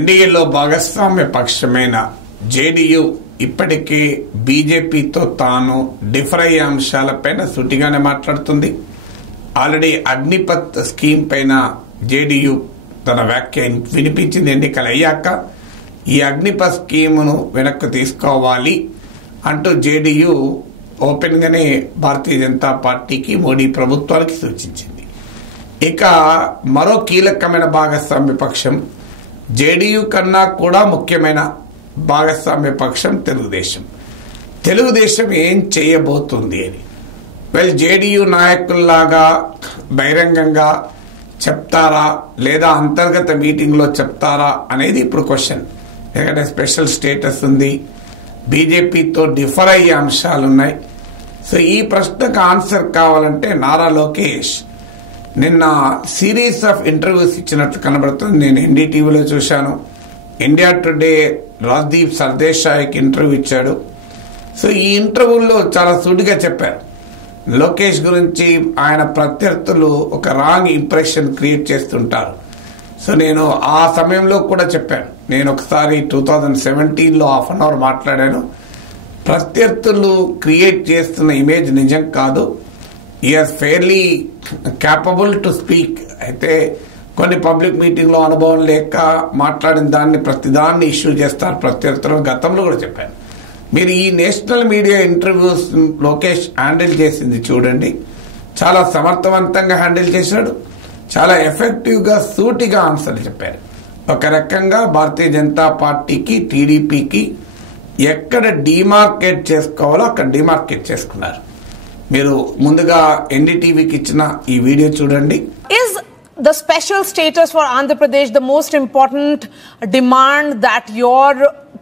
ఎన్డీఏలో భాగస్వామ్య పక్షమైన జేడీయూ ఇప్పటికే బీజేపీతో తాను డిఫర్ అయ్యే అంశాలపైన సూటిగానే మాట్లాడుతుంది. ఆల్రెడీ అగ్నిపత్ స్కీమ్ పైన జేడీయూ తన వ్యాఖ్య వినిపించింది. ఎన్నికలు అయ్యాక ఈ అగ్నిపత్ స్కీమును వెనక్కి తీసుకోవాలి అంటూ జేడీయూ ఓపెన్ గానే భారతీయ జనతా పార్టీకి, మోడీ ప్రభుత్వానికి సూచించింది. ఇక మరో కీలకమైన భాగస్వామ్య పక్షం, జేడీయూ కన్నా కూడా ముఖ్యమైన భాగస్వామ్య పక్షం తెలుగుదేశం ఏం చేయబోతుంది అని. జేడీయూ నాయకుల్లాగా బహిరంగంగా చెప్తారా లేదా అంతర్గత మీటింగ్ లో చెప్తారా అనేది ఇప్పుడు క్వశ్చన్. ఎందుకంటే స్పెషల్ స్టేటస్ ఉంది, బీజేపీతో డిఫర్ అయ్యే అంశాలున్నాయి. సో ఈ ప్రశ్నకు ఆన్సర్ కావాలంటే నారా లోకేష్ నిన్న సిరీస్ ఆఫ్ ఇంటర్వ్యూస్ ఇచ్చినట్లు కనబడుతుంది. నేను ఎన్డీటీవీలో చూశాను. ఇండియా టుడే రాజ్దీప్ సర్దేశాయ్కి ఇంటర్వ్యూ ఇచ్చాడు. సో ఈ ఇంటర్వ్యూలో చాలా సూటిగా చెప్పారు. లోకేష్ గురించి ఆయన ప్రత్యర్థులు ఒక రాంగ్ ఇంప్రెషన్ క్రియేట్ చేస్తుంటారు. సో నేను ఆ సమయంలో కూడా చెప్పాను. నేను ఒకసారి 2017లో హాఫ్ అన్ అవర్ మాట్లాడాను. ప్రత్యర్థులు క్రియేట్ చేస్తున్న ఇమేజ్ నిజం కాదు. ఈఆర్ ఫెయిర్లీ క్యాపబుల్ టు స్పీక్. అయితే కొన్ని పబ్లిక్ మీటింగ్ లో అనుభవం లేక మాట్లాడిన దాన్ని ప్రతిదాన్ని ఇష్యూ చేస్తారు ప్రత్యర్థులు. గతంలో కూడా చెప్పాను. మీరు ఈ national media interviews Lokesh handle చేసింది చూడండి. చాలా సమర్థవంతంగా హ్యాండిల్ చేశాడు. చాలా ఎఫెక్టివ్ గా సూటిగా ఆన్సర్లు చెప్పారు. ఒక రకంగా భారతీయ జనతా పార్టీకి, టీడీపీకి ఎక్కడ డిమార్కేట్ చేసుకోవాలో అక్కడ డిమార్కేట్ చేసుకున్నారు. మీరు ముందుగా ఎన్డీటీవీకి ఇచ్చిన ఈ వీడియో చూడండి. Is the special status for Andhra Pradesh the most important demand that your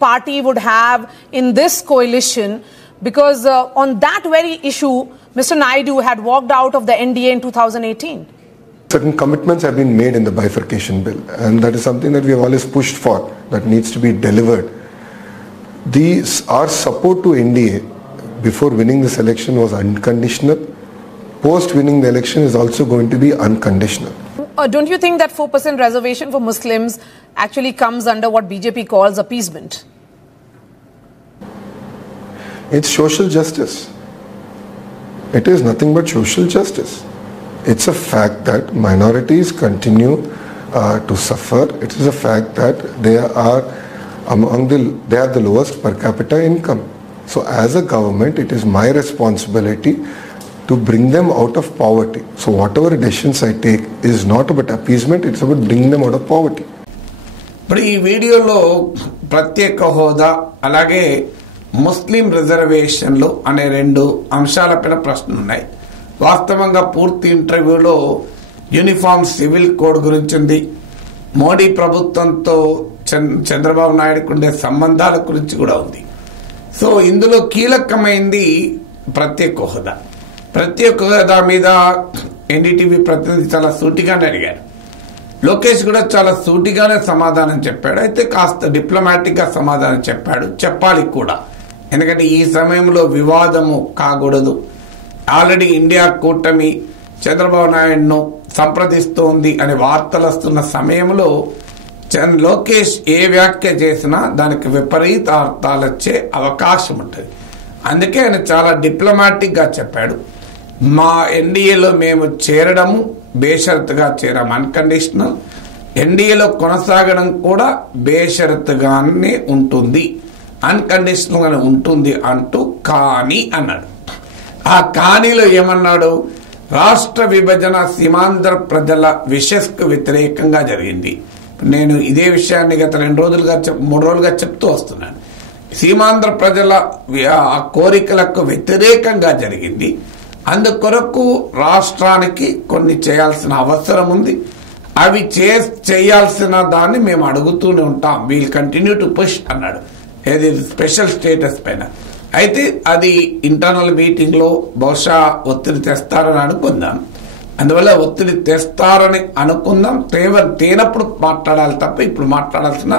party would have in this coalition? Because on that very issue, Mr. Naidu had walked out of the NDA in 2018. Certain commitments have been made in the bifurcation bill, and that is something that we have always pushed for, that needs to be delivered. Our support to NDA before winning this election was unconditional. Post winning the election is also going to be unconditional. Don't you think that 4% reservation for Muslims actually comes under what BJP calls appeasement? It's social justice. It is nothing but social justice. It's a fact that minorities continue to suffer. It is a fact that they have the lowest per capita income. So as a government, it is my responsibility to bring them out of poverty. So whatever decisions I take is not about appeasement, it's about bringing them out of poverty. ఇప్పుడు ఈ వీడియోలో ప్రత్యేక హోదా అలాగే ముస్లిం రిజర్వేషన్లు అనే రెండు అంశాలపైన ప్రశ్నలు ఉన్నాయి. వాస్తవంగా పూర్తి ఇంటర్వ్యూలో యూనిఫామ్ సివిల్ కోడ్ గురించి ఉంది. మోడీ ప్రభుత్వంతో చంద్రబాబు నాయుడుకు ఉండే సంబంధాల గురించి కూడా ఉంది. సో ఇందులో కీలకమైంది ప్రత్యేక హోదా. ప్రత్యేక హోదా మీద ఎన్డీటీవీ ప్రతినిధి చాలా సూటిగానే అడిగారు. లోకేష్ కూడా చాలా సూటిగానే సమాధానం చెప్పాడు. అయితే కాస్త డిప్లొమాటిక్ గా సమాధానం చెప్పాలి కూడా. ఎందుకంటే ఈ సమయంలో వివాదము కాకూడదు. ఆల్రెడీ ఇండియా కూటమి చంద్రబాబు నాయుడును సంప్రదిస్తోంది అనే వార్తలు వస్తున్న సమయంలో లోకేష్ ఏ వ్యాఖ్య చేసినా దానికి విపరీత అర్థాలు వచ్చే అవకాశం ఉంటుంది. అందుకే ఆయన చాలా డిప్లొమాటిక్ గా చెప్పాడు. మా ఎన్డీఏలో మేము చేరడము బేషరతుగా చేరాం, అన్కండిషనల్. ఎన్డీఏలో కొనసాగడం కూడా బేషరతుగానే ఉంటుంది, అన్కండిషనల్ గానే ఉంటుంది అంటూ కానీ అన్నాడు. ఆ కానీలో ఏమన్నాడు? రాష్ట్ర విభజన సీమాంధ్ర ప్రజల విషస్కు వ్యతిరేకంగా జరిగింది. నేను ఇదే విషయాన్ని గత 3 రోజులుగా చెప్తూ వస్తున్నాను. సీమాంధ్ర ప్రజల కోరికలకు వ్యతిరేకంగా జరిగింది. అందుకొరకు రాష్ట్రానికి కొన్ని చేయాల్సిన అవసరం ఉంది. అవి చేయాల్సిన దాన్ని మేము అడుగుతూనే ఉంటాం. వీల్ కంటిన్యూ టు పుష్ అన్నాడు. ఏది స్పెషల్ స్టేటస్ పైన. అయితే అది ఇంటర్నల్ మీటింగ్ లో బహుశా ఒత్తిడి తెస్తారని అనుకుందాం. అందువల్ల ఒత్తిడి తెస్తారని అనుకుందాం. తేనప్పుడు మాట్లాడాలి తప్ప ఇప్పుడు మాట్లాడాల్సిన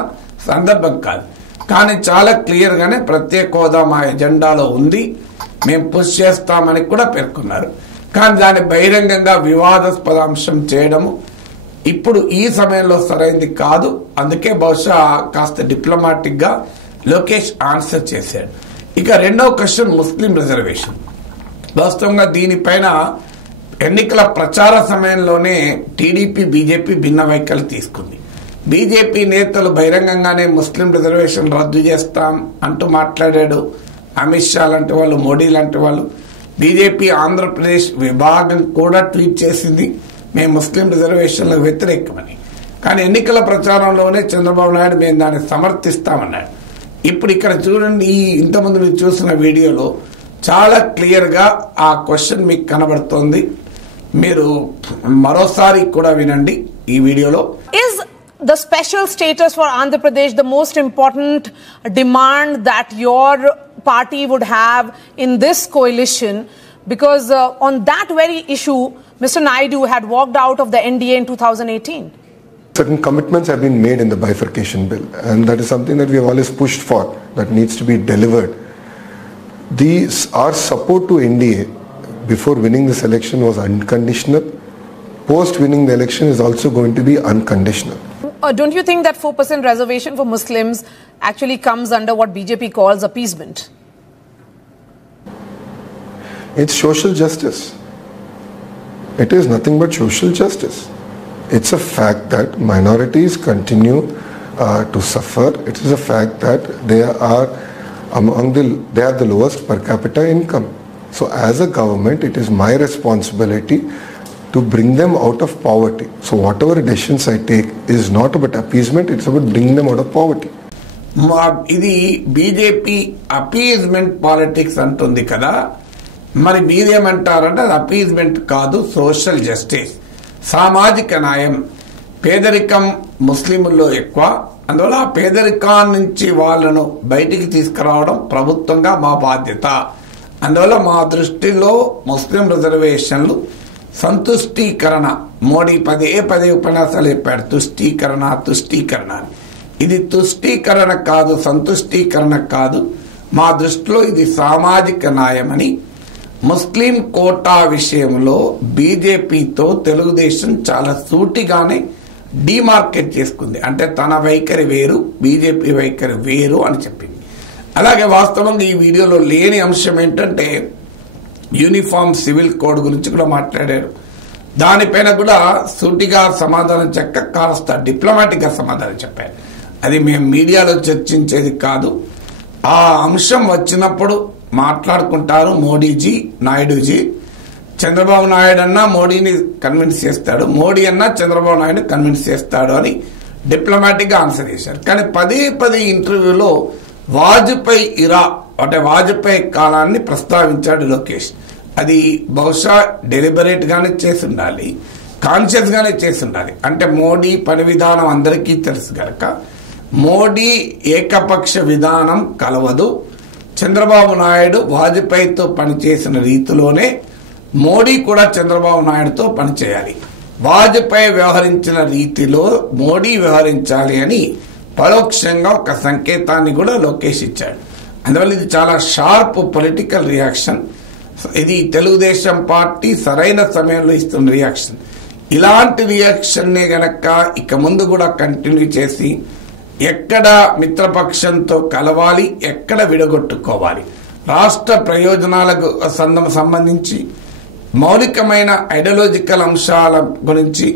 సందర్భం కాదు. కానీ చాలా క్లియర్ గానే ప్రత్యేక హోదా మా ఎజెండాలో ఉంది, మేము పుష్ చేస్తామని కూడా పేర్కొన్నారు. కానీ దాన్ని బహిరంగంగా వివాదాస్పద అంశం చేయడము ఇప్పుడు ఈ సమయంలో సరైనది కాదు. అందుకే బహుశా కాస్త డిప్లొమాటిక్ గా లోకేష్ ఆన్సర్ చేశాడు. ఇక రెండవ క్వశ్చన్ ముస్లిం రిజర్వేషన్. వాస్తవంగా దీనిపైన ఎన్నికల ప్రచార సమయంలోనే టీడీపీ బీజేపీ భిన్న వైఖరి తీసుకుంది. బీజేపీ నేతలు బహిరంగంగానే ముస్లిం రిజర్వేషన్ రద్దు చేస్తాం అంటూ మాట్లాడాడు. అమిత్ షా లాంటి వాళ్ళు, మోడీ లాంటి వాళ్ళు. బీజేపీ ఆంధ్రప్రదేశ్ విభాగం కూడా ట్వీట్ చేసింది, మేము ముస్లిం రిజర్వేషన్లకు వ్యతిరేకమని. కానీ ఎన్నికల ప్రచారంలోనే చంద్రబాబు నాయుడు మేము దాన్ని సమర్థిస్తామన్నాడు. ఇప్పుడు ఇక్కడ చూడండి, ఈ ఇంతకుముందు మీరు చూసిన వీడియోలో చాలా క్లియర్ గా ఆ క్వశ్చన్ మీకు కనబడుతోంది. మీరు మరోసారి కూడా వినండి ఈ వీడియోలో. Is the special status for Andhra Pradesh the most important demand that your party would have in this coalition? Because on that very issue, Mr. Naidu had walked out of the NDA in 2018. Certain commitments have been made in the bifurcation bill, and that is something that we have always pushed for, that needs to be delivered. Our support to NDA before winning this election was unconditional. Post winning the election is also going to be unconditional. Don't you think that 4% reservation for Muslims actually comes under what BJP calls appeasement? It's social justice. It is nothing but social justice. It's a fact that minorities continue to suffer. It is a fact that they have the lowest per capita income. So as a government, it is my responsibility to bring them out of poverty. So whatever decisions I take is not about appeasement, it's about bringing them out of poverty. ఇది BJP appeasement politics అంటుంది కదా, మరి మీరేమంటారంటే అది appeasement కాదు, social justice, సామాజిక న్యాయం. పేదరికం ముస్లింల్లో ఎక్కువ, అందువల్ల ఆ పేదరికాన్ని నుంచి వాళ్ళను బయటికి తీసుకురావడం ప్రభుత్వంగా మా బాధ్యత. అందువల్ల మా దృష్టిలో ముస్లిం రిజర్వేషన్లు సంతుష్టీకరణ, మోడీ పదే ఉపన్యాసాలు చెప్పాడు, తుష్టీకరణ అని. ఇది తుష్టీకరణ కాదు, సంతుష్టీకరణ కాదు. మా దృష్టిలో ఇది సామాజిక న్యాయమని. ముస్లిం కోటా విషయంలో బీజేపీతో తెలుగుదేశం చాలా సూటిగానే డిమార్కెట్ చేసుకుంది. అంటే తన వైఖరి వేరు, బీజేపీ వైఖరి వేరు అని చెప్పింది. అలాగే వాస్తవంగా ఈ వీడియోలో లేని అంశం ఏంటంటే యూనిఫామ్ సివిల్ కోడ్ గురించి కూడా మాట్లాడారు. దానిపైన కూడా సూటిగా సమాధానం కాస్త డిప్లొమాటిక్ గా సమాధానం చెప్పారు. అది మేము మీడియాలో చర్చించేది కాదు. ఆ అంశం వచ్చినప్పుడు మాట్లాడుకుంటారు మోడీజీ, నాయుడుజీ. చంద్రబాబు నాయుడు అన్నా మోడీని కన్విన్స్ చేస్తాడు, మోడీ అన్నా చంద్రబాబు నాయుడు కన్విన్స్ చేస్తాడు అని డిప్లొమాటిక్ గా ఆన్సర్ చేశారు. కానీ పదే ఇంటర్వ్యూలో వాజ్పేయి ఇరా అంటే వాజ్పేయి కాలాన్ని ప్రస్తావించాడు లోకేష్. అది బహుశా డెలిబరేట్ గానే చేసి ఉండాలి, కాన్షియస్ గానే చేసి ఉండాలి. అంటే మోడీ పని విధానం అందరికీ తెలుసు కనుక మోడీ ఏకపక్ష విధానం కలవదు. చంద్రబాబు నాయుడు వాజ్పేయితో పనిచేసిన రీతిలోనే మోడీ కూడా చంద్రబాబు నాయుడుతో పనిచేయాలి. వాజ్పేయి వ్యవహరించిన రీతిలో మోడీ వ్యవహరించాలి అని పరోక్షంగా ఒక సంకేతాన్ని కూడా లోకేష్ ఇచ్చాడు. అందువల్ల ఇది చాలా షార్ప్ పొలిటికల్ రియాక్షన్. ఇది తెలుగుదేశం పార్టీ సరైన సమయంలో ఇస్తున్న రియాక్షన్. ఇలాంటి రియాక్షన్ నే గనక ఇక ముందు కూడా కంటిన్యూ చేసి ఎక్కడ మిత్రపక్షంతో కలవాలి, ఎక్కడ విడగొట్టుకోవాలి, రాష్ట్ర ప్రయోజనాలకు సంబంధించి మౌలికమైన ఐడియాలజికల్ అంశాల గురించి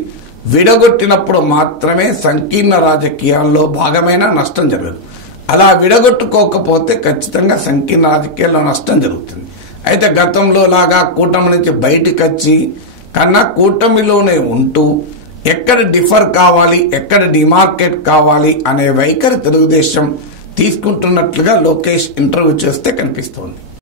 విడగొట్టినప్పుడు మాత్రమే సంకీర్ణ రాజకీయాల్లో భాగమైన నష్టం జరగదు. అలా విడగొట్టుకోకపోతే ఖచ్చితంగా సంకీర్ణ రాజకీయాల్లో నష్టం జరుగుతుంది. అయితే గతంలో లాగా కూటమి నుంచి బయటకు వచ్చి కన్నా కూటమిలోనే ఉంటూ ఎక్కడ డిఫర్ కావాలి, ఎక్కడ డిమార్కెట్ కావాలి అనే వైఖరి తెలుగుదేశం తీసుకుంటున్నట్లుగా లోకేష్ ఇంటర్వ్యూ చేస్తే కనిపిస్తోంది.